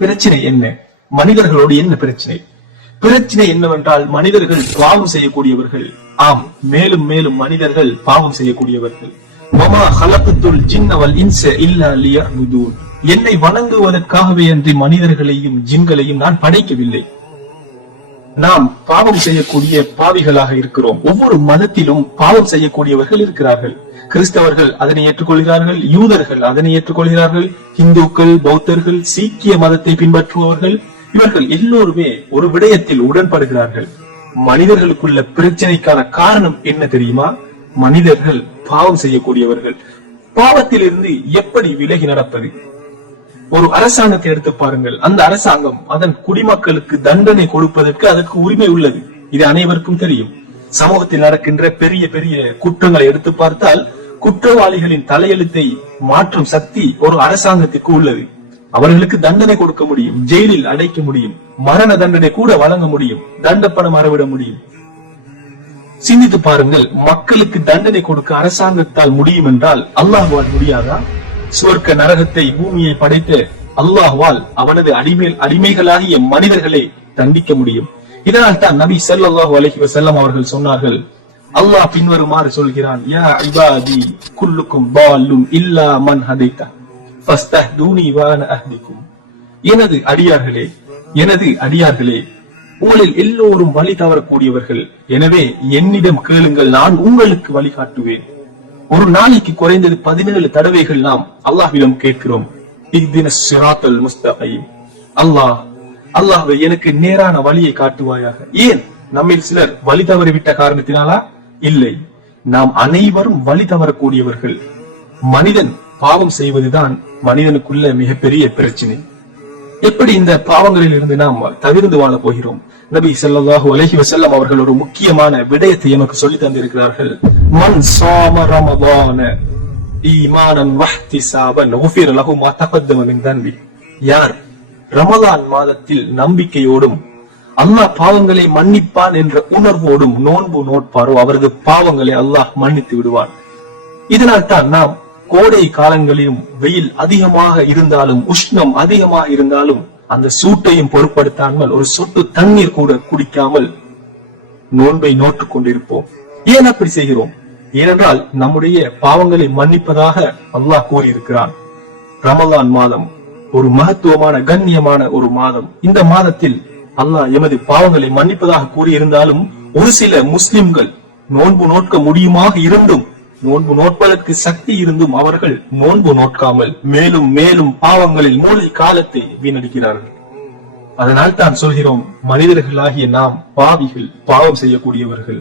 பிரச்சனை என்ன? மனிதர்களோடு என்ன பிரச்சனை? பிரச்சனை என்னவென்றால் மனிதர்கள் பாவம் செய்யக்கூடியவர்கள். ஆம், மேலும் மேலும் மனிதர்கள் பாவம் செய்யக்கூடியவர்கள். வமா ஹலக்துல் ஜின்ன வல் இன்ஸ இல்லா லியஅ்புதூன். என்னை வணங்குவதற்காகவே அன்றி மனிதர்களையும் ஜின்களையும் நான் படைக்கவில்லை. நாம் பாவம் செய்யக்கூடிய பாவிகளாக இருக்கிறோம். ஒவ்வொரு மதத்திலும் பாவம் செய்யக்கூடியவர்கள் இருக்கிறார்கள். கிறிஸ்தவர்கள் அதனை ஏற்றுக்கொள்கிறார்கள், யூதர்கள் அதனை ஏற்றுக்கொள்கிறார்கள், இந்துக்கள், பௌத்தர்கள், சீக்கிய மதத்தை பின்பற்றுபவர்கள், இவர்கள் எல்லோருமே ஒரு விடயத்தில் உடன்படுகிறார்கள். மனிதர்களுக்குள்ள பிரச்சனைக்கான காரணம் என்ன தெரியுமா? மனிதர்கள் பாவம் செய்யக்கூடியவர்கள். பாவத்தில் இருந்து எப்படி விலகி நடப்பது? ஒரு அரசாங்கத்தை எடுத்து பாருங்கள். அந்த அரசாங்கம் அதன் குடிமக்களுக்கு தண்டனை கொடுப்பதற்கு அதற்கு உரிமை உள்ளது. இது அனைவருக்கும் தெரியும். சமூகத்தில் நடக்கின்ற பெரிய பெரிய குற்றங்களை எடுத்து பார்த்தால் குற்றவாளிகளின் தலையெழுத்தை மாற்றும் சக்தி ஒரு அரசாங்கத்திற்கு உள்ளது. அவர்களுக்கு தண்டனை கொடுக்க முடியும், ஜெயிலில் அடைக்க முடியும், மரண தண்டனை கூட வழங்க முடியும், தண்டப்பணம் அறவிட முடியும். சிந்தித்து பாருங்கள், மக்களுக்கு தண்டனை கொடுக்க அரசாங்கத்தால் முடியும் என்றால் அல்லாஹ்வால் முடியாதா? சுவர்க்க நரகத்தை பூமியை படைத்த அல்லாஹ்வால் அவனது அடிமைகளாகிய மனிதர்களை தண்டிக்க முடியும். இதனால் தான் நபி ஸல்லல்லாஹு அலைஹி வஸல்லம் அவர்கள் சொன்னார்கள், அல்லாஹ் பின்வருமாறு சொல்கிறான், யா இபாதி குல்லுக்கும் பால்லும் இல்லா மன் ஹதைதா ஃபஸ்தஹ்தூனி வ அன அஹ்திக்கும். எனது அடியார்களே, எனது அடியார்களே, உங்களில் எல்லோரும் வழி தவறக்கூடியவர்கள். எனவே என்னிடம் கேளுங்கள், நான் உங்களுக்கு வழிகாட்டுவேன். ஒரு நாளைக்கு குறைந்தது 17 தடவைகள் நாம் அல்லாஹ்விடம் கேட்கிறோம், இஹ்தினஸ் ஸிராத்தல் முஸ்தகீம். அல்லாஹ்வே எனக்கு நேரான வழியை காட்டுவாயாக. ஏன்? நம்மில் சிலர் வழி தவறிவிட்ட காரணத்தினாலா? இல்லை, நாம் அனைவரும் வழி தவறக்கூடியவர்கள். மனிதன் பாவம் செய்வதுதான் மனிதனுக்குள்ள மிகப்பெரிய பிரச்சனை. எப்படி இந்த பாவங்களில் இருந்து நாம் தவிர்த்து வாழ போகிறோம்? நபி ஸல்லல்லாஹு அலைஹி வஸல்லம் அவர்கள் ஒரு முக்கியமான விடயத்தை நமக்கு சொல்லி தந்திருக்கிறார்கள். மன் ஸாம ரமதான ஈமானன் வஹ்திஸாபன் குஃபிர லஹு மா தகத்தம மின் தன்பி. யார் ரமலான் மாதத்தில் நம்பிக்கையோடும் அல்லாஹ் பாவங்களை மன்னிப்பான் என்ற உணர்வோடும் நோன்பு நோட்பாரோ அவரது பாவங்களை அல்லாஹ் மன்னித்து விடுவான். இதனால் தான் நாம் கோடை காலங்களிலும் வெயில் அதிகமாக இருந்தாலும் உஷ்ணம் அதிகமாக இருந்தாலும் அந்த சூட்டையும் பொருட்படுத்தாமல் ஒரு சொட்டு தண்ணீர் கூட குடிக்காமல் நோன்பை நோட்டுக் கொண்டிருப்போம். ஏன் அப்படி செய்கிறோம்? ஏனென்றால் நம்முடைய பாவங்களை மன்னிப்பதாக அல்லாஹ் கூறியிருக்கிறான். ரமலான் மாதம் ஒரு மகத்துவமான கண்ணியமான ஒரு மாதம். இந்த மாதத்தில் அல்லாஹ் எமது பாவங்களை மன்னிப்பதாக கூறியிருந்தாலும் ஒரு சில முஸ்லிம்கள் நோன்பு நோட்க முடியுமாக இருந்தும், நோன்பு நோட்பதற்கு சக்தி இருந்தும் அவர்கள் நோன்பு நோட்காமல் மேலும் மேலும் பாவங்களில் மூளை காலத்தை வீணடிக்கிறார்கள். அதனால் தான் சொல்கிறோம், மனிதர்களாகிய நாம் பாவிகள், பாவம் செய்யக்கூடியவர்கள்.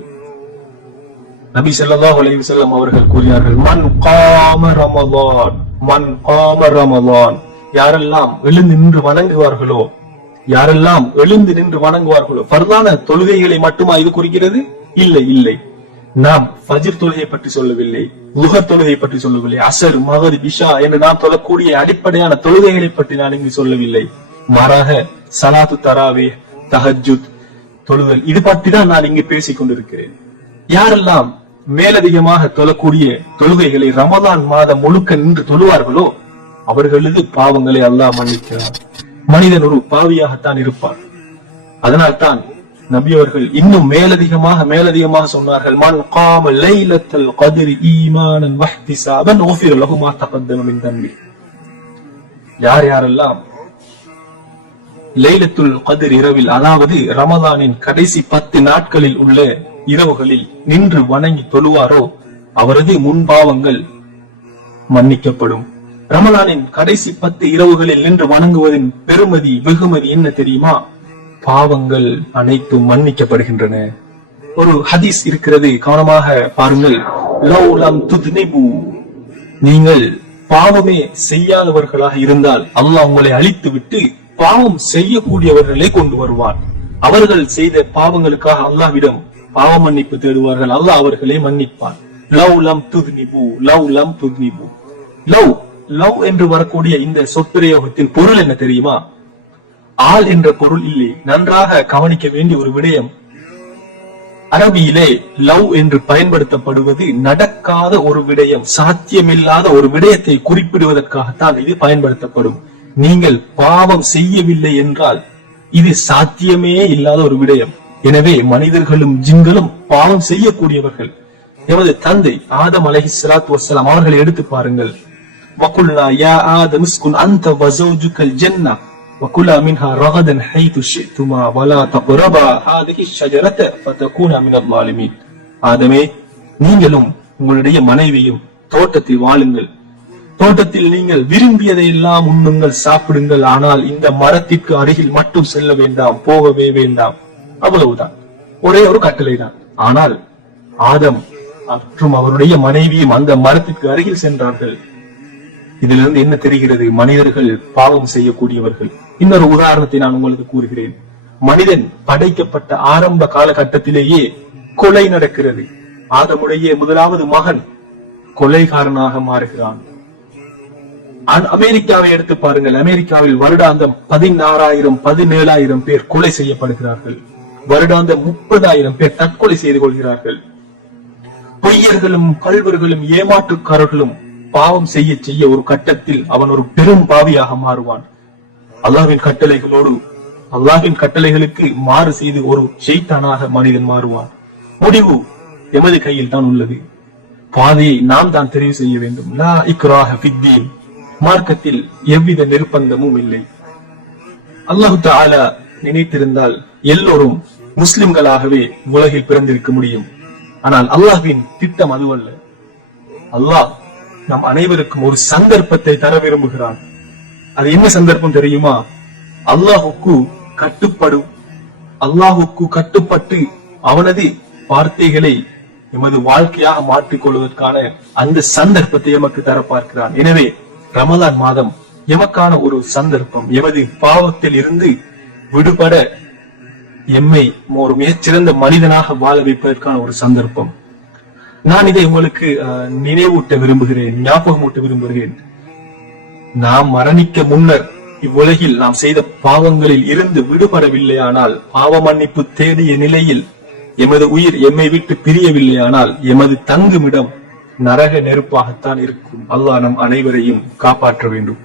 நபி ஸல்லல்லாஹு அலைஹி வஸல்லம் அவர்கள் கூறினார்கள், மன் காம ரமலான், மன் காம ரமலான். யாரெல்லாம் எழுந்து நின்று வணங்குவார்களோ, யாரெல்லாம் எழுந்து நின்று வணங்குவார்களோ. ஃபர்தான தொழுகைகளை மட்டுமா இது குறிக்கிறது? இல்லை, இல்லை. நாம் ஃபஜ்ர் தொழுகை பற்றி சொல்லவில்லை, லுஹர் தொழுகை பற்றி சொல்லவில்லை, அஸர், மக்ரிப், இஷா என்று நாம் தொழக்கூடிய அடிப்படையான தொழுகைகளை பற்றி நான் இங்கு சொல்லவில்லை. மாறாக ஸலாத்து தராவீஹ், தஹஜ்ஜுத் தொழுதல், இது பற்றி தான் நான் இங்கு பேசிக் கொண்டிருக்கிறேன். யாரெல்லாம் மேலதிகமாக தொழக்கூடிய தொழுகைகளை ரமலான் மாதம் முழுக்க நின்று தொழுவார்களோ அவர்களது பாவங்களை அல்லாஹ் மன்னிக்கிறார். மனிதன் ஒரு பாவியாகத்தான் இருப்பான். அதனால் தான் நபி அவர்கள் இன்னும் மேலதிகமாக சொன்னார்கள், மன் காம லைலத்துல் கத்ரி ஈமானன் வஹ்திஸாபன் குஃபிர லஹு மா தகத்தம மின் தன்பி. யாரெல்லாம் லைலத்துல் கத்ர் இரவில், அதாவது ரமலானின் கடைசி 10 நாட்களில் உள்ள இரவுகளில் நின்று வணங்கி தொழுவாரோ அவரது முன்பாவங்கள் மன்னிக்கப்படும். ரமலானின் கடைசி 10 இரவுகளில் நின்று வணங்குவதின் பெருமதி, வெகுமதி என்ன தெரியுமா? பாவங்கள் அனைத்தும் மன்னிக்கப்படுகின்றன. ஒரு ஹதீஸ் இருக்கிறது, கவனமாக பாருங்கள். லவ் லம் துத்னிபு, நீங்கள் பாவமே செய்யாதவர்களாக இருந்தால் அல்லாஹ் உங்களை அழித்து விட்டு பாவம் செய்யக்கூடியவர்களை கொண்டு வருவார். அவர்கள் செய்த பாவங்களுக்காக அல்லாஹ்விடம் பாவ மன்னிப்பு தேடுவார்கள், அல்லாஹ் அவர்களை மன்னிப்பார். லவ் லம் துத்னிபு, லவ் லம் துத்னிபு. லவ் என்று வரக்கூடிய இந்த சொற்பிரயோகத்தின் பொருள் என்ன தெரியுமா? ஆள் என்ற பொருள் இல்லை. நன்றாக கவனிக்க வேண்டிய ஒரு விடயம், அரபியிலே லவ் என்று பயன்படுத்தப்படுவது நடக்காத ஒரு விடயம், சாத்தியமில்லாத ஒரு விடயத்தை குறிப்பிடுவதற்காகத்தான் இது பயன்படுத்தப்படும். நீங்கள் பாவம் செய்யவில்லை என்றால் இது சாத்தியமே இல்லாத ஒரு விடயம். எனவே மனிதர்களும் ஜின்களும் பாவம் செய்யக்கூடியவர்கள். எமது தந்தை ஆதம் அலைஹிஸ்ஸலாத்து வஸ்ஸலாம் அவர்களை எடுத்து பாருங்கள். வகுல்னா யா ஆதம் உஸ்குன் அன்த வஸௌஜுகல் ஜன்னah வகுலா மின்ஹா ரகதன் ஹைது ஷி'துமா வலா தக்ரபா ஹாதிஹி ஷஜரத ஃபதகூனா மினல் ஸாலிமீன். ஆதமே, நீங்களும் உங்களுடைய மனைவியும் தோட்டத்தில் வாழுங்கள். தோட்டத்தில் நீங்கள் விரும்பியதை எல்லாம் உண்ணுங்கள், சாப்பிடுங்கள். ஆனால் இந்த மரத்திற்கு அருகில் மட்டும் செல்ல வேண்டாம், போகவே வேண்டாம். அவ்வளவுதான், ஒரே ஒரு கட்டளை தான். ஆனால் ஆதம் மற்றும் அவருடைய மனைவியும் அந்த மரத்திற்கு அருகில் சென்றார்கள். இதிலிருந்து என்ன தெரிகிறது? மனிதர்கள் பாவம் செய்யக்கூடியவர்கள். இன்னொரு உதாரணத்தை நான் உங்களுக்கு கூறுகிறேன். மனிதன் படைக்கப்பட்ட ஆரம்ப காலகட்டத்திலேயே கொலை நடக்கிறது. ஆதமுடைய முதலாவது மகன் கொலைகாரனாக மாறுகிறான். அமெரிக்காவை எடுத்து பாருங்கள். அமெரிக்காவில் வருடாந்தம் 16,000 17,000 பேர் கொலை செய்யப்படுகிறார்கள். வருடாந்தம் 30,000 பேர் தற்கொலை செய்து கொள்கிறார்கள். பொய்யர்களும் கள்வர்களும் ஏமாற்றுக்காரர்களும் பாவம் செய்ய செய்ய ஒரு கட்டத்தில் அவன் ஒரு பெரும் பாவியாக மாறுவான். அல்லாஹ்வின் கட்டளைகளோடு அல்லாஹ்வின் கட்டளைகளுக்கு மாறு செய்து ஒரு ஷைத்தானாக மனிதன் மாறுவான். முடிவு எமது கையில் தான் உள்ளது. பாதையை நாம் தான் தெரிவு செய்ய வேண்டும். லா இக்ராஹ ஃபித்தீன். மார்க்கத்தில் எவ்வித நிர்பந்தமும் இல்லை. அல்லாஹ் தஆலா நினைத்திருந்தால் எல்லோரும் முஸ்லிம்களாகவே உலகில் பிறந்திருக்க முடியும். ஆனால் அல்லாஹ்வின் திட்டம் அதுவல்ல. அல்லாஹ் நம் அனைவருக்கும் ஒரு சந்தர்ப்பத்தை தர விரும்புகிறான். அது என்ன சந்தர்ப்பம் தெரியுமா? அல்லாஹுக்கு கட்டுப்பட்டு அவனது வார்த்தைகளை எமது வாழ்க்கையாக மாற்றிக் கொள்வதற்கான அந்த சந்தர்ப்பத்தை எமக்கு தர பார்க்கிறான். எனவே ரமலான் மாதம் எமக்கான ஒரு சந்தர்ப்பம். எமது பாவத்தில் இருந்து விடுபட எம்மை ஒரு மிகச்சிறந்த மனிதனாக வாழ வைப்பதற்கான ஒரு சந்தர்ப்பம். நான் இதை உங்களுக்கு நினைவூட்ட விரும்புகிறேன், ஞாபகமூட்ட விரும்புகிறேன். நாம் மரணிக்க முன்னர் இவ்வுலகில் நாம் செய்த பாவங்களில் இருந்து விடுபடவில்லையானால், பாவ மன்னிப்பு தேடிய நிலையில் எமது உயிர் எம்மை விட்டு பிரியவில்லையானால் எமது தங்குமிடம் நரக நெருப்பாகத்தான் இருக்கும். அல்லாஹ் நம் அனைவரையும் காப்பாற்ற வேண்டும்.